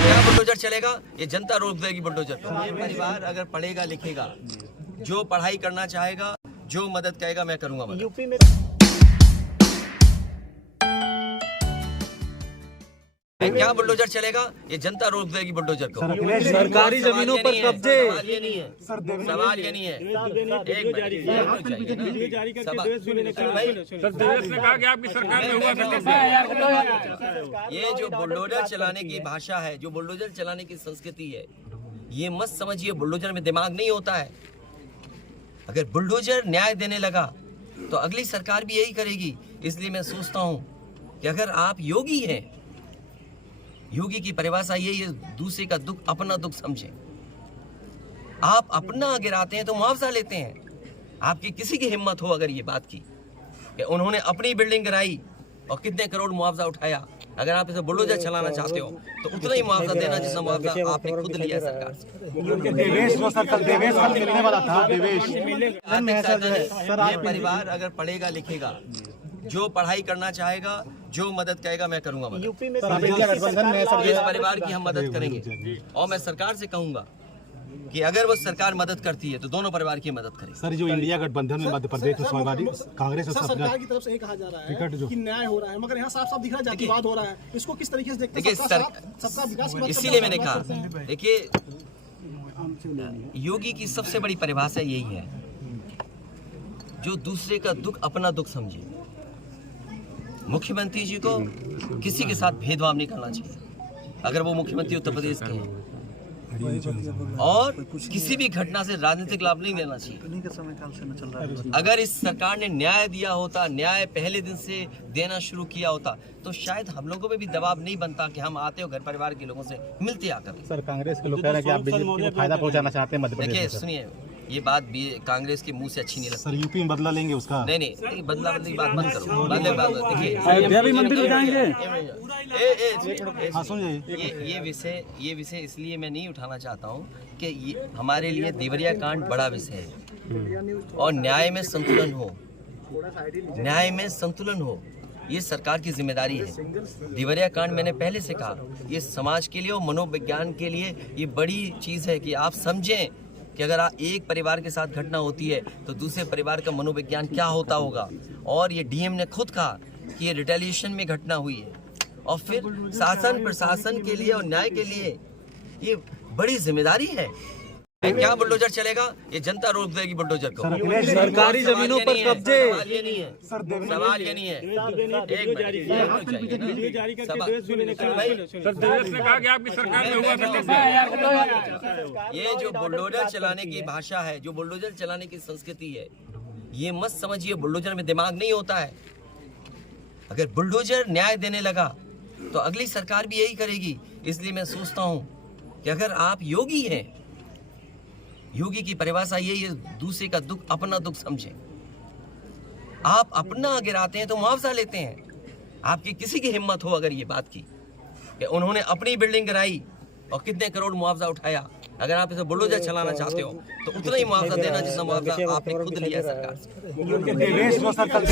क्या बुलडोजर चलेगा? ये जनता रोक देगी बुलडोजर को। ये परिवार अगर पढ़ेगा लिखेगा, जो पढ़ाई करना चाहेगा, जो मदद कहेगा, मैं करूंगा मदद। यूपी में क्या बुलडोजर चलेगा? ये जनता रोक देगी बुलडोजर को। सरकारी जमीनों पर कब्जे। सवाल ये नहीं है, सवाल ये नहीं है। एक मिनट, ये जो बुलडोजर चलाने की भाषा है, जो बुलडोजर चलाने की संस्कृति है, ये मत समझिए बुलडोजर में दिमाग नहीं होता है। अगर बुलडोजर न्याय देने लगा तो अगली सरकार भी यही करेगी। इसलिए मैं सोचता हूँ कि अगर आप योगी हैं, योगी की परिभाषा यही है, दूसरे का दुख अपना दुख समझें। आप अपना गिराते हैं तो मुआवजा लेते हैं। आपकी किसी की हिम्मत हो अगर ये बात की कि उन्होंने अपनी बिल्डिंग गिराई और कितने करोड़ मुआवजा उठाया, अगर आप इसे बुलडोजर चलाना चाहते हो तो उतना ही मुआवजा देना जितना मुआवजा आपने खुद लिया सरकार से। देवेश जो सर कल देवेश कल मिलने वाला था, देवेश ये परिवार अगर पढ़ेगा लिखेगा, जो पढ़ाई करना चाहेगा, जो मदद कहेगा, मैं करूंगा मदद। यूपी में इस परिवार की हम मदद करेंगे और मैं सरकार से कहूंगा कि अगर वो सरकार मदद करती है तो दोनों परिवार की मदद करें। सर जो इंडिया गठबंधन में मध्य प्रदेश में समाजवादी कांग्रेस और सरकार की तरफ से ये कहा जा रहा है कि न्याय हो रहा है, मगर यहाँ साफ साफ दिख रहा है जातिवाद हो रहा है। इसको किस तरीके से देखते हैं? सबका विकास की बात इसीलिए मैंने कहा, देखिए योगी की सबसे बड़ी परिभाषा यही है, जो दूसरे का दुख अपना दुख समझे। मुख्यमंत्री जी को किसी के साथ भेदभाव नहीं करना चाहिए अगर वो मुख्यमंत्री उत्तर प्रदेश के हैं, और किसी भी घटना से राजनीतिक लाभ नहीं लेना चाहिए। अगर इस सरकार ने न्याय दिया होता, न्याय पहले दिन से देना शुरू किया होता, तो शायद हम लोगों पे भी दबाव नहीं बनता कि हम आते हो घर परिवार के लोगों से मिलते आकर। सर कांग्रेस के लोग कह रहे हैं कि आप बीजेपी को फायदा पहुंचाना चाहते हैं मध्य प्रदेश में। देखिए सुनिए, ये बात भी कांग्रेस के मुंह से अच्छी नहीं लगती। सर यूपी में बदला लेंगे उसका? नहीं, बदला बदली बात मत करो। बदले बात देखिए, अयोध्या भी मंदिर जाएंगे। ये विषय इसलिए मैं नहीं उठाना चाहता हूँ कि ये हमारे लिए देवरिया कांड बड़ा विषय है और न्याय में संतुलन हो, न्याय में संतुलन हो, ये सरकार की जिम्मेदारी है। देवरिया कांड मैंने पहले से कहा, ये समाज के लिए और मनोविज्ञान के लिए ये बड़ी चीज़ है कि आप समझें कि अगर एक परिवार के साथ घटना होती है तो दूसरे परिवार का मनोविज्ञान क्या होता होगा। और ये डीएम ने खुद कहा कि ये रिटेलिएशन में घटना हुई है और फिर शासन प्रशासन के लिए और न्याय के लिए ये बड़ी जिम्मेदारी है। क्या बुलडोजर चलेगा? ये जनता रोक देगी बुलडोजर को। सरकारी जमीनों पर कब्जे। सवाल ये नहीं है, सवाल ये नहीं है। एक मिनट, ये जो बुलडोजर चलाने की भाषा है, जो बुलडोजर चलाने की संस्कृति है, ये मत समझिए बुलडोजर में दिमाग नहीं होता है। अगर बुलडोजर न्याय देने लगा तो अगली सरकार भी यही करेगी। इसलिए मैं सोचता हूँ कि अगर आप योगी हैं, योगी की परिभाषा यही है, दूसरे का दुख अपना दुख समझें। आप अपना गिराते हैं तो मुआवजा लेते हैं। आपकी किसी की हिम्मत हो अगर ये बात की कि उन्होंने अपनी बिल्डिंग गिराई और कितने करोड़ मुआवजा उठाया, अगर आप इसे बुलडोजर चलाना चाहते हो तो उतना ही मुआवजा देना जितना मुआवजा आपने खुद लिया सरकार से। देवेश जो सर कल